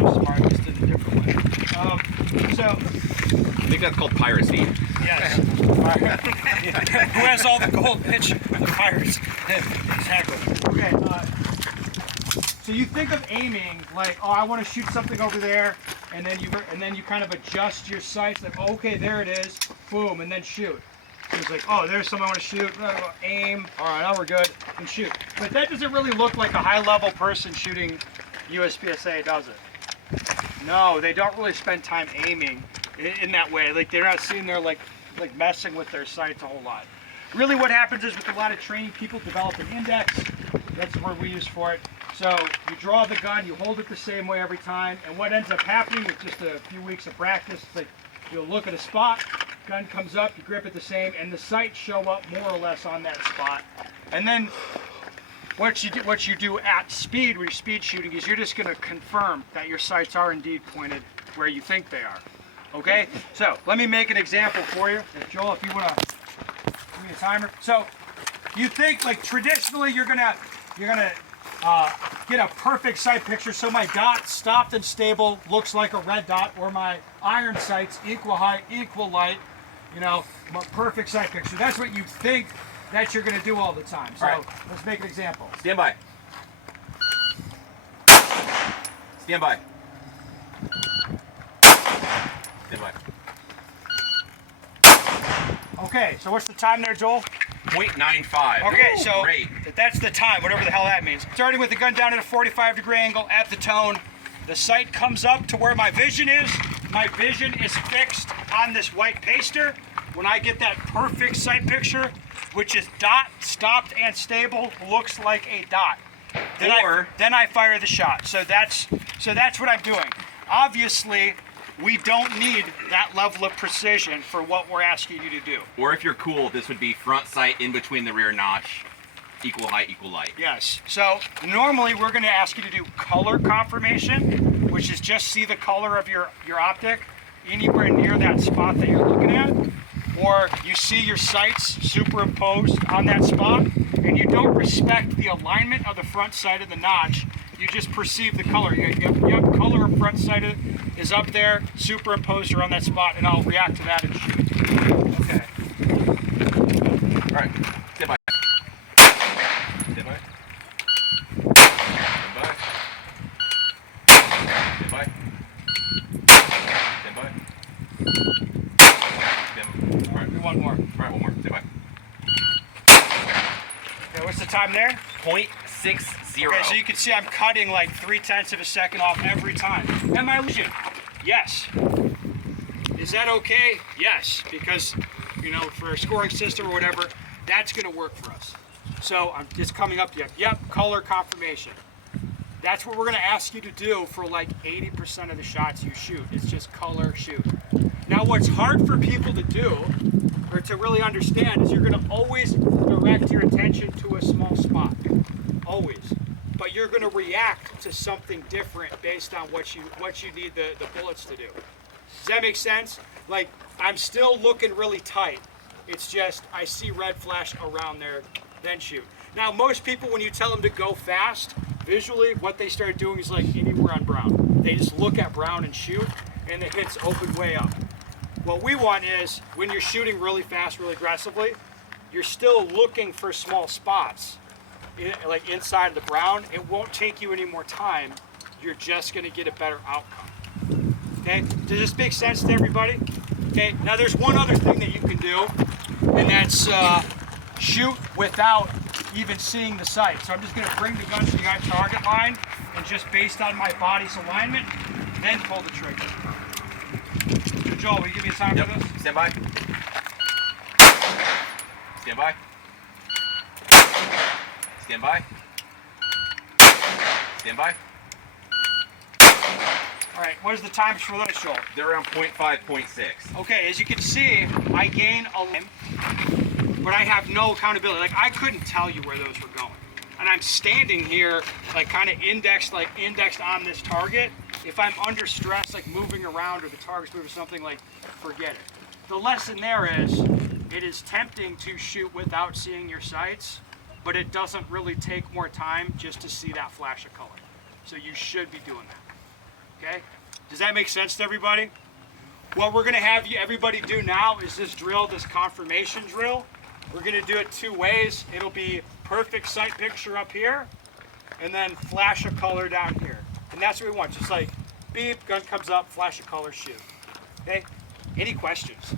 smart, just in a different way. So I think that's called piracy. yes. Who has all the gold pitch? The pirates. Exactly. Okay. So you think of aiming like, oh, I want to shoot something over there, and then you kind of adjust your sights. Like, oh, okay, there it is. Boom, and then shoot. So it's like, oh, there's something I want to shoot. Aim. All right, now we're good. And shoot. But that doesn't really look like a high-level person shooting USPSA, does it? No, they don't really spend time aiming in that way. Like, they're not sitting there like messing with their sights a whole lot. Really, what happens is with a lot of training, people develop an index. That's the word we use for it. So you draw the gun, you hold it the same way every time, and what ends up happening with just a few weeks of practice, it's like you'll look at a spot, gun comes up, you grip it the same, and the sights show up more or less on that spot. And then what you do at speed when you're speed shooting is you're just going to confirm that your sights are indeed pointed where you think they are. Okay? So let me make an example for you. Joel, if you want to give me a timer. So you think like traditionally you're gonna get a perfect sight picture. So my dot stopped and stable looks like a red dot, or my iron sights equal height, equal light. You know, perfect sight picture. That's what you think that you're gonna do all the time. So let's make an example. Stand by. Stand by. Stand by. Okay, so what's the time there, Joel? 0.95. Okay, Ooh, so great. that's the time, whatever the hell that means. Starting with the gun down at a 45-degree angle at the tone, the sight comes up to where my vision is. My vision is fixed on this white paster. When I get that perfect sight picture, which is dot, stopped and stable, looks like a dot. Then I fire the shot. So that's what I'm doing. Obviously, we don't need that level of precision for what we're asking you to do. Or if you're cool, this would be front sight in between the rear notch, equal height, equal light. Yes. So normally we're going to ask you to do color confirmation, which is just see the color of your optic anywhere near that spot that you're looking at. Or you see your sights superimposed on that spot, and you don't respect the alignment of the front sight of the notch. You just perceive the color. Yep, color of front sight is up there, superimposed around that spot, and I'll react to that and shoot. Okay. All right. Stand by. Stand by. Stand by. Stand by. Stand by. All right. Do one more. All right, one more. Stand by. Okay, what's the time there? 0.60. Okay, so you can see I'm cutting like 0.3 of a second off every time. Am I losing? Yes. Is that okay? Yes, because, you know, for a scoring system or whatever, that's going to work for us. So I'm just coming up to you. Yep, color confirmation. That's what we're going to ask you to do for like 80% of the shots you shoot. It's just color shoot. Now, what's hard for people to do or to really understand is you're going to always direct your attention to a small spot. Always. But you're going to react to something different based on what you need the bullets to do. Does that make sense? Like, I'm still looking really tight. It's just I see red flash around there, then shoot. Now, most people, when you tell them to go fast, visually, what they start doing is like anywhere on brown. They just look at brown and shoot, and the hits open way up. What we want is, when you're shooting really fast, really aggressively, you're still looking for small spots. Like inside the brown, it won't take you any more time. You're just going to get a better outcome. Okay? Does this make sense to everybody? Okay. Now there's one other thing that you can do, and that's shoot without even seeing the sight. So I'm just going to bring the gun to the target line, and just based on my body's alignment, then pull the trigger. So Joel, will you give me a time for this? Stand by. Stand by. Stand by. Stand by. All right, what is the times for those, Joel? They're around 0.5, 0.6. Okay, as you can see, I gain a limb, but I have no accountability. Like, I couldn't tell you where those were going. And I'm standing here, like, kind of indexed on this target. If I'm under stress, like moving around or the target's moving something, like, forget it. The lesson there is, it is tempting to shoot without seeing your sights, but it doesn't really take more time just to see that flash of color. So you should be doing that. Okay? that make sense to everybody? What we're gonna have everybody do now is this drill, this confirmation drill. We're gonna do it 2 ways. It'll be perfect sight picture up here, and then flash of color down here. And that's what we want, just like beep, gun comes up, flash of color, shoot. Okay, any questions?